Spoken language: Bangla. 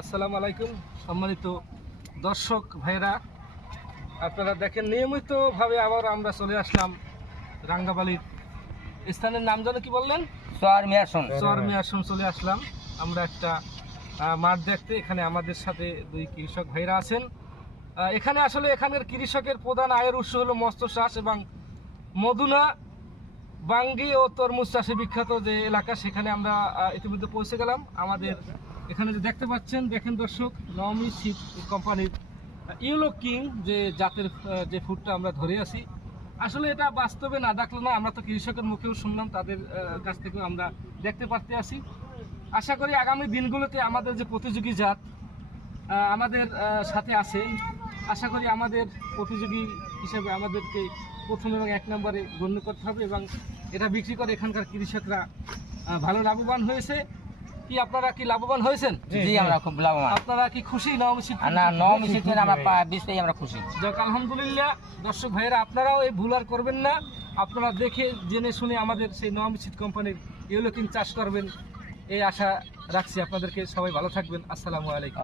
আসসালামু আলাইকুম সম্মানিত দর্শক ভাইরা, আপনারা দেখেন নিয়মিতভাবে আবার আমরা চলে আসলাম রাঙ্গাবালির স্থানের নাম যেন কি বললেন, চর মিয়াসন। চর মিয়াসন চলে আসলাম আমরা একটা মাঠ দেখতে। এখানে আমাদের সাথে দুই কৃষক ভাইরা আছেন। এখানে আসলে এখানকার কৃষকের প্রধান আয়ের উৎস হলো মৎস্য চাষ এবং মধুনা বাঙ্গি ও তরমুজ চাষে বিখ্যাত যে এলাকা, সেখানে আমরা ইতিমধ্যে পৌঁছে গেলাম। আমাদের এখানে যে দেখতে পাচ্ছেন, দেখেন দর্শক, নওমি সিড কোম্পানির ইয়েলো কিং যে জাতের যে ফুডটা আমরা ধরে আছি, আসলে এটা বাস্তবে না দেখলে না, আমরা তো কৃষকের মুখেও শুনলাম, তাদের কাছ থেকেও আমরা দেখতে পারতে আছি। আশা করি আগামী দিনগুলোতে আমাদের যে প্রতিযোগী জাত আমাদের সাথে আছে, আশা করি আমাদের প্রতিযোগী হিসেবে আমাদেরকে প্রথম এবং এক নম্বরে গণ্য করতে হবে এবং এটা বিক্রি করে এখানকার কৃষকরা ভালো লাভবান হয়েছে। কি আপনারা কি লাভবান হয়েছেন? জি, আমরা খুব লাভবান। আপনারা কি খুশি? নওমি সিদ্ধ আমরা বেচতেই আমরা খুশি। যাক, আলহামদুলিল্লাহ। দর্শক ভাইয়েরা, আপনারাও এই ভুল আর করবেন না, আপনারা দেখে জেনে শুনে আমাদের সেই নওমি সিড কোম্পানির ইয়েলো কিং চাষ করবেন, এই আশা রাখছি। আপনাদেরকে সবাই ভালো থাকবেন। আসসালামু আলাইকুম।